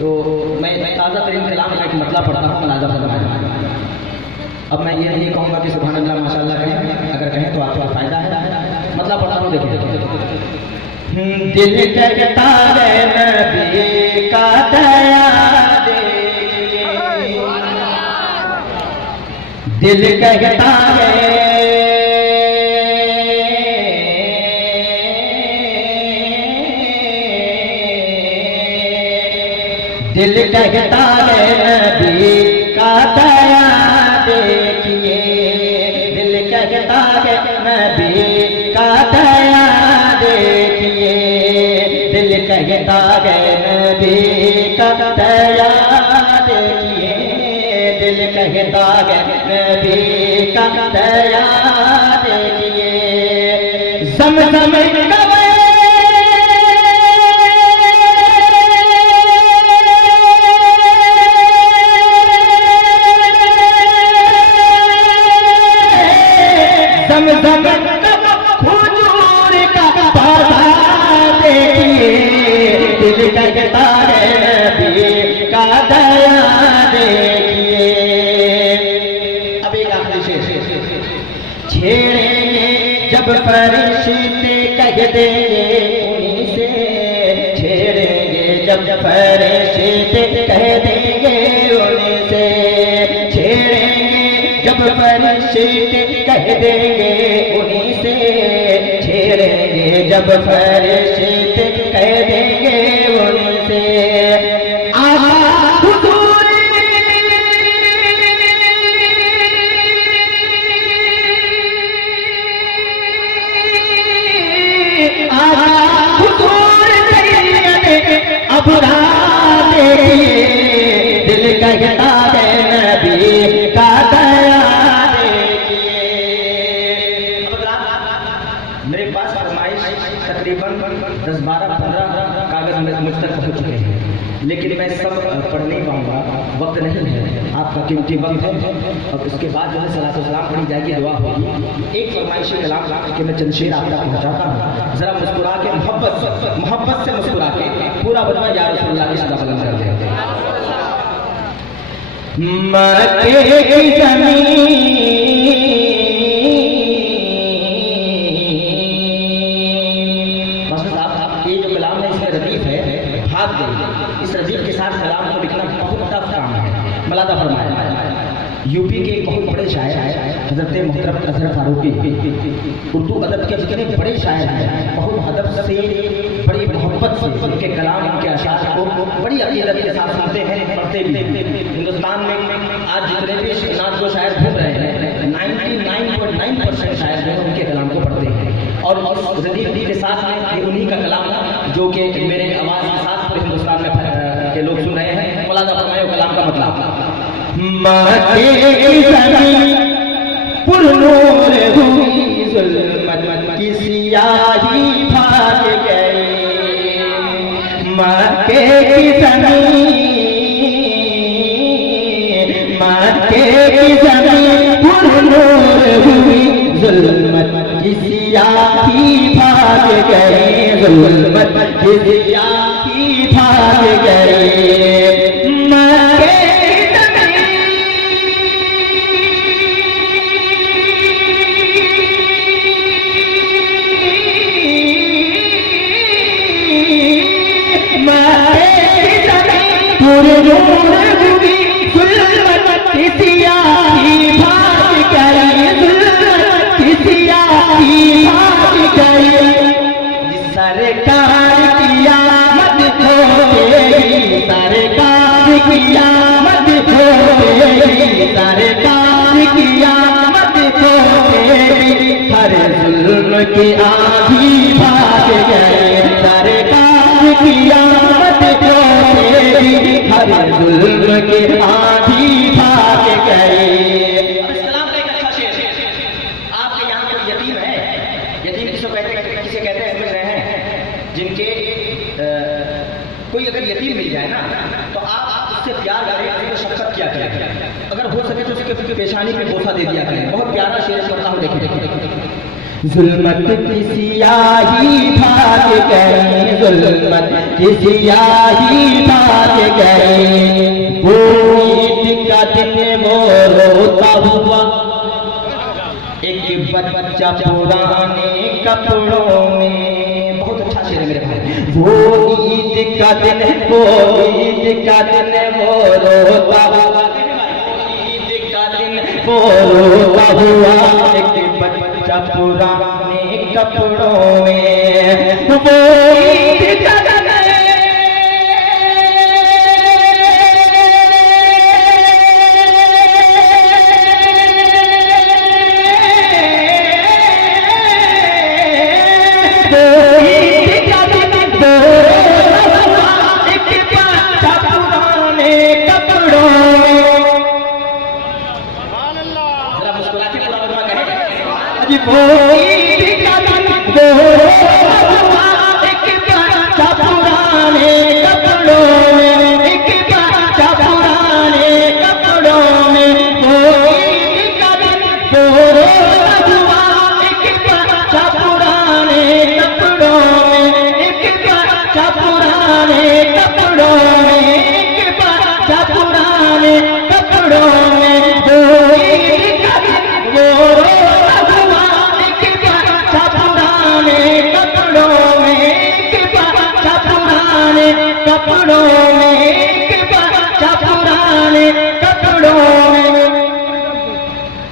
तो मैं ताज़ा तरीन कलाम का एक मतलब पढ़ता हूँ, मुलाज़ा फरमाएं। अब मैं ये नहीं कहूँगा कि सुभान अल्लाह माशाअल्लाह कहें, अगर कहें तो आपका फ़ायदा है। मतलब पढ़ता हूँ, देखिए। दिल कहता है नबी का दया दे, दिल कहता है दिल कहता है नबी का दया देखिए, दिल कहता है नबी का दया देखिए, दिल कहता है नबी का दया देखिए, दिल कहता है नबी का दया देखिए। ज़मज़म कहता है नबी का दया देखिए। अब एक आखिरी शेर। छेड़ेंगे जब फरिश्ते कह देंगे उन्हीं से, छेड़ेंगे जब फरिश्ते कह देंगे उन्हीं से, छेड़ेंगे जब फरिश्ते कह देंगे उन्हीं से, छेड़ेंगे जब फरिश्ते कह देंगे उन्हीं से। अब दिल कहता है नबी का दया देखिए। मेरे पास फरमाइश तकरीबन 10-12-15 कागज में मुझ तक पहुँच चुके हैं, लेकिन मैं सब पढ़ नहीं पाऊँगा, वक्त नहीं है, आपका कीमती वक्त है। और उसके बाद जो है सलातो सलाम पढ़ी जाएगी, दुआ होगी। एक फरमाइशी कलाम के मैं चंद शेर आप तक पहुँचाता हूँ, ज़रा मुस्कुरा के मोहब्बत से मुस्कुरा के पूरा बदमा या रसूलुल्लाह की सदा बुलंद कर दे। मक्के की ज़मीन भाग गई, इस रदीफ के साथ कलाम को लिखना बहुत टफ काम है। मलादा फरमाया, यूपी के एक बहुत बड़े शायर हैं हज़रत मोहतरम अज़हर फारूकी, उर्दू अदब के जितने बड़े शायर हैं बहुत अदब से, बड़ी मोहब्बत से उनके कलाम, उनके अशार को बड़ी अकीदत के साथ सुनते हैं, पढ़ते भी हैं। हिंदुस्तान में आज जितने भी नात को शायर घूम रहे हैं 99.9% शायर जो है उनके कलाम को पढ़ते हैं। और उस रदीफ के साथ में उन्हीं का कलाम जो कि मेरे आवाज़ के साथ पूरे हिंदुस्तान में के लोग सुन रहे हैं। मुलाज़ा फरमाए कलाम का मतलब। मक्के की ज़मीन पुरनूर हुई, ज़ुल्मत की सियाही भाग गई। मक्के की ज़मीन, मक्के की ज़मीन पुरनूर हुई, ज़ुल्मत की सियाही भाग गई, ज़ुल्मत की सियाही भाग गई। सरकार कियामत खोलेगी, सरकार कियामत खोलेगी, सरकार कियामत खोलेगी, हर जुल्म की आंधी भाग गए, सरकार कियामत खोलेगी, हर जुल्म की आंधी भाग गए। जिनके कोई अगर यतीम मिल जाए ना तो आप उससे प्यार करें, उसको शफकत किया करें, अगर हो सके तो उसके पेशानी पे बोसा दे दिया करें। बहुत प्यारा शेर करता हूँ, देखिए। जुल्मत की सियाही भाग गई, जुल्मत की सियाही भाग गई, वो ईद का दिन वो रोता हुआ, एक बच्चा पुराने कपड़ों में। बहुत अच्छा शेर है मेरे भाई। वो ईद का दिन, वो ईद का दिन वो रोता हुआ, ईद का दिन वो रोता हुआ, एक बच्चा पुराने कपड़ों में। वो ईद का दिन, वो ईद का दिन वो हुआ, एक बच्चा पुराने कपड़ों में, एक बच्चा पुराने कपड़ों में। वो ईद का दिन वो हुआ, एक बच्चा पुराने कपड़ों में, एक बच्चा पुराने कपड़ों में, एक बच्चा पुराने कपड़ों में। वो ईद का दिन वो कपड़ों में, एक बच्चा पुराने कपड़ों में।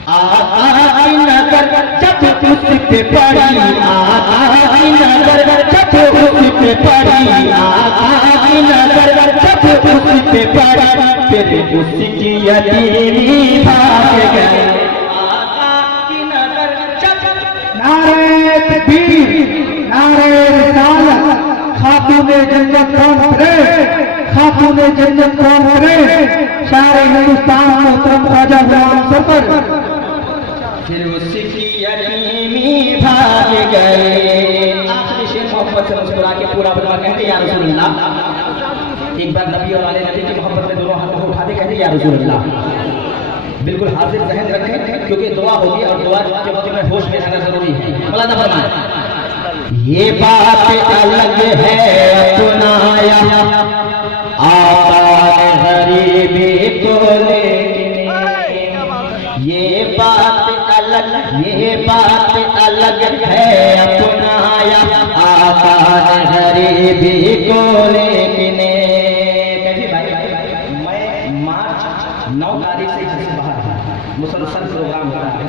आका की नजर जब उस पे पड़ी, आका की नजर जब उस पे पड़ी, आका की नजर जब उस पे पड़ी, फिर उसकी यतीमी भाग गई। आका की नजर जब, नारे तकबीर, नारे रिसालत, खातूने जन्नत कौन करे, खातूने जन्नत कौन करे, सारे हिंदुस्तान मोहतरम ख्वाजा गुलाम सरवर। फिर उसकी यतीमी भाग गए। आखिरी शेर मोहब्बत से मुस्कुरा के पूरा बनवा कहते या रसूलुल्लाह। एक बार नबी और आले नबी की मोहब्बत में दोनों हाथों को उठाते कहते या रसूलुल्लाह। बिल्कुल हाजिर जहन रखें, क्योंकि दुआ होगी और दुआ के वक्त में होश में रहना जरूरी है। मौलाना फरमाए, ये बात अलग है अपनाया आका गरीबी को लेकिन, ये बात अलग, ये बात अलग है अपनाया आका गरीबी को लेकिन। कैसे भाई, मैं मार्च 9 तारीख से घर से बाहर मुसलसल प्रोग्राम कर रहा है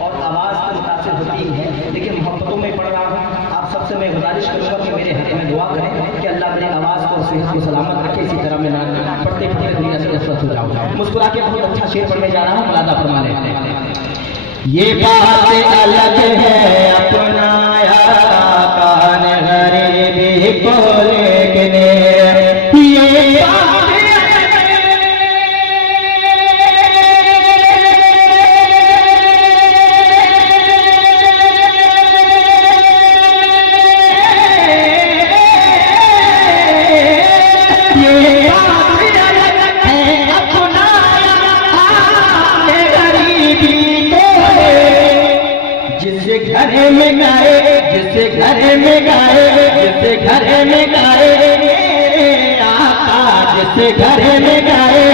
और आवाज़ तो मुतासिर होती है, लेकिन मोहब्बतों में पढ़ रहा हूँ। आप सबसे मैं गुजारिश करूँगा कि मेरे हक में दुआ करें कि अल्लाह मेरी आवाज़ को और सेहत को सलामत रखे। इसी तरह मैं ना पढ़ते पढ़ते दुनिया से स्वस्थ हो जाऊँ। मुस्कुरा के बहुत अच्छा शेर पढ़ने जा रहा हूँ, मौलाना फरमा लें। ये बात अलग है अपनाया कान गरीबी को लेकिन, ये बात घर में गाए, जिसे घर में गाए, जिसे घर में गाए आका, जिसे घर में गाए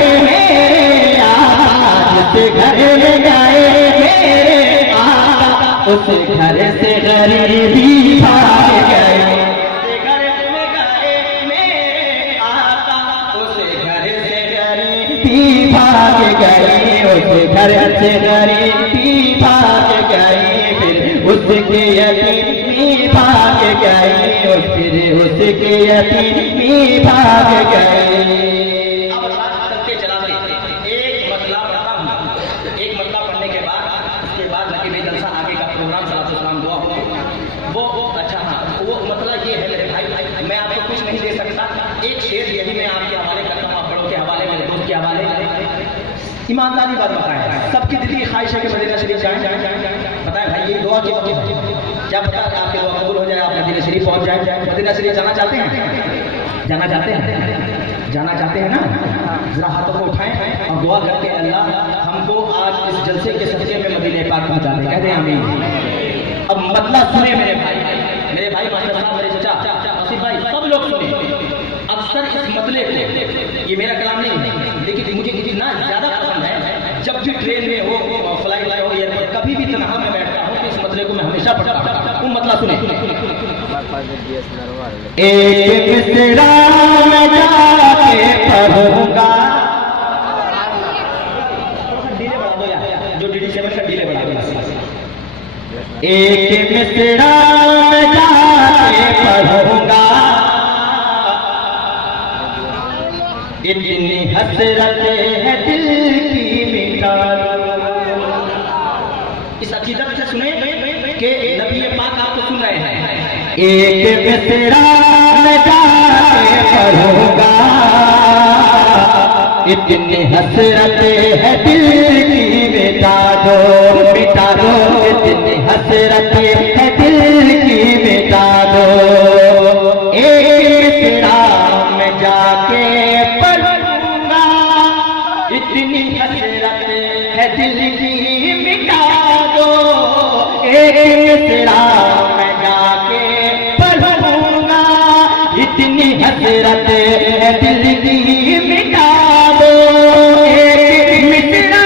आका, जिसे घर में गाए आका, उस घर से गरीबी भाग गए। घर में गाए मेरे आका, उस घर से गरीबी भाग गई, उस घर से गरीबी भाग गई। उसके यतीमी भाग गए, फिर उसके यतीमी भाग गए। अब बात करते चलाते एक मतलब पढ़ता हूँ, एक मतलब पढ़ने के बाद उसके बाद लगे भाई जलसा आगे का प्रोग्राम सलाम दुआ हो वो अच्छा। हाँ, वो मतलब ये है मेरे भाई, मैं आपको कुछ नहीं दे सकता। एक शेर यही मैं आपके हवाले करता हूँ, आप बड़ों के हवाले, मेरे दोस्त के हवाले। ईमानदारी बात बताएं, सबकी दिल की ख्वाहिश है कि मदीना शरीफ जाएं। बताएं भाई, ये दुआ क्यों क्या पता आपकी दुआ कबूल हो जाए, आप मदीना शरीफ पहुंच जाए। मदीना शरीफ जाना चाहते हैं? जाना चाहते हैं? जाना चाहते हैं ना? जरा हाथों को उठाएं और दुआ करके अल्लाह हमको आज इस जलसे के सदके में मदीने पाक पहुंचा दे। कहते हैं आमीन। अब अब मतलब सुने मेरे भाई मास्टर साहब, मेरे चाचा, आसिफ भाई, सब लोग सुने। अक्सर इस मतले को, ये मेरा कलाम नहीं है, लेकिन मुझे इतना ज्यादा पसंद है, जब भी ट्रेन में हो, फ्लाइट में हो, एयरपोर्ट, कभी भी तनहा में बैठता हूँ तो इस मतले को मैं हमेशा पढ़ता हूँ। वो मतलब सुने। एक मिसरा में जाके पढ़ूंगा, डीले बढ़ा दो यार, जो DD7 का डीले बढ़ा दो। एक मिसरा में जाके पढ़ूंगा, इतनी हसरतें हैं दिल की मिटा। इस अकीदत से सुने कि नबी पाक आपको सुन रहे हैं। एक मिसरा में जाके पढ़ूंगा, इतनी हसरतें हैं दिल की मिटा दो, मिटा दो, इतनी हसरतें हैं दिल की मिटा दो। एक मिसरा में जाके पढ़ूंगा, इतनी हसरतें हैं दिल की मिटा दो। एक मिसरा में जाके पढ़ूंगा, इतनी हसरतें हैं दिल की मिटा दो। एक मिसरा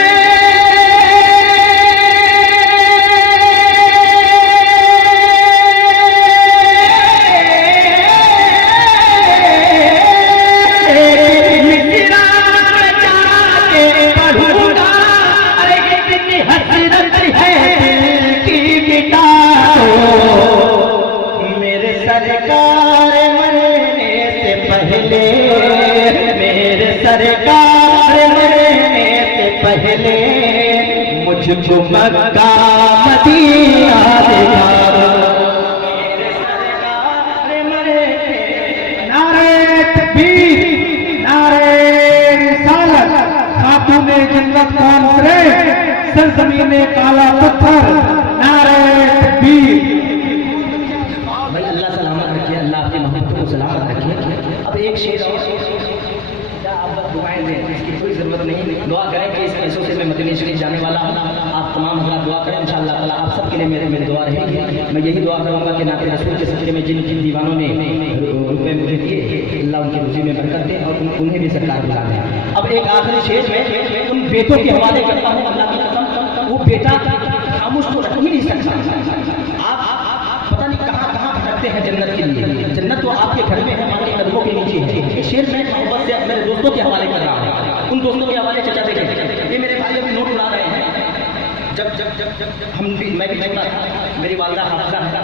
सरकार मरने से पहले मुझको मक्का मदीना दिखा दो। नारे तकबीर, नारे रिसालत, खातूने जन्नत कौन उतरे, सरजमीने काला पत्थर, नारे तकबीर। भाई अल्लाह सलामत रखे, अल्लाह आपके मोहब्बत को सलामत रखे। अब एक शेर और आप बस दुआएं दें, इसकी कोई ज़रूरत नहीं। दुआ करें कि इस पैसों से मैं मदीना शरीफ जाने वाला हूँ। आप तमाम हज़रात दुआ करें, इंशाअल्लाह ताला आप सबके लिए मेरे दुआ रहेगी। मैं यही दुआ करूँगा कि नाते रसूल के सिलसिले में जिन जिन दीवानों ने रुपये मुझे दिए, अल्लाह उनकी रुचि में बरकत दे और उन्हें भी सरकार बुला दें। अब एक आखिरी शेर में उन बेटों के हवाले करता हूँ, अल्लाह की कसम, वो बेटा खामोश तो रख ही नहीं सकता। आप पता नहीं कहाँ कहाँ भटकते हैं जन्नत के लिए। जन्नत तो आपके घर में है, माँ के कदमों के नीचे है। एक शेर में मोहब्बत से मेरे दोस्तों के हवाले कर रहा हूँ। उन दोस्तों के हवाले चचा देखें, ये मेरे भाई अभी नोट उड़ा रहे हैं। जब मैं भी छोटा था, मेरी वालदा हाफिज़ा है,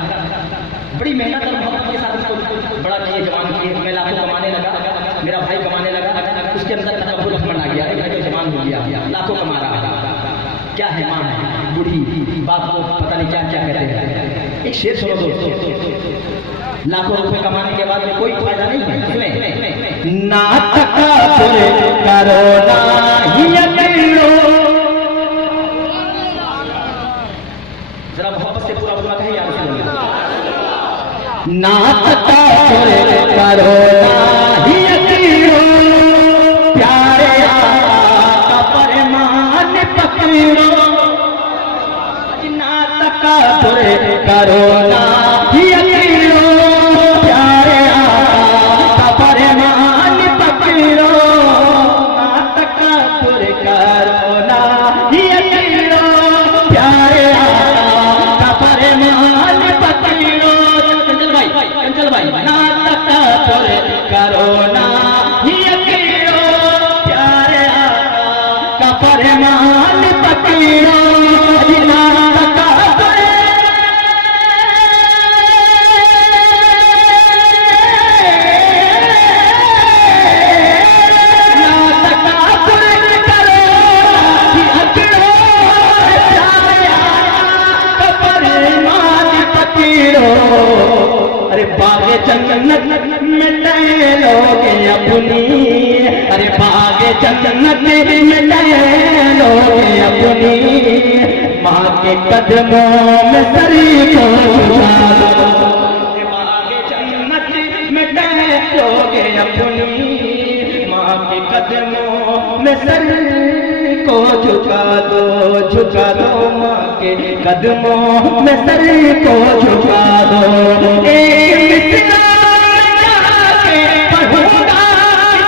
बड़ी मेहनत और मोहब्बत के साथ उसको बड़ा किए, जवान किए। मैं लाखों कमाने लगा, मेरा भाई कमाने लगा, उसके अंदर तकब्बुर रखमन आ गया, मैं तो जवान हो गया, लाखों कमा रहा। क्या है, माँ है बूढ़ी, बाप को पता नहीं क्या क्या कहते हैं। एक शेर सुनो दोस्तों, लाखों रुपए कमाने के बाद में कोई फायदा नहीं है। सुने, ना तकब्बुर करो ना हिया करो, जरा मोहब्बत से पूरा पूरा कहे यार। ना तकब्बुर करो ना हिया करो, प्यारे आका फरमान पकड़ो। ना तकब्बुर करो ना हिया करो, प्यारे आका फरमान पकड़ो। ना तकब्बुर करो ना हिया करो, प्यारे आका फरमान पकड़ो। चंचल भाई, ना तकब्बुर करो ना हिया करो, प्यारे आका फरमान पकड़ो। अरे बागे जन्नत में लोगे अपनी, अरे बागे जन्नत में लोगे अपनी, माँ के कदमों में सरी को झुका दो। बागे जन्नत में लोगे अपनी, माँ के कदमों में सरी को झुका दो माँ के कदमों में सर को झुका दो। एक मिसरा जाके पढ़ूंगा,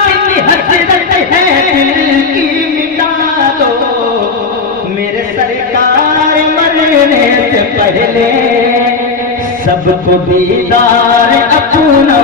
इतनी हसरत है दिल की मिटा दो। मेरे सरकार मरने से पहले सबको दीदार अपना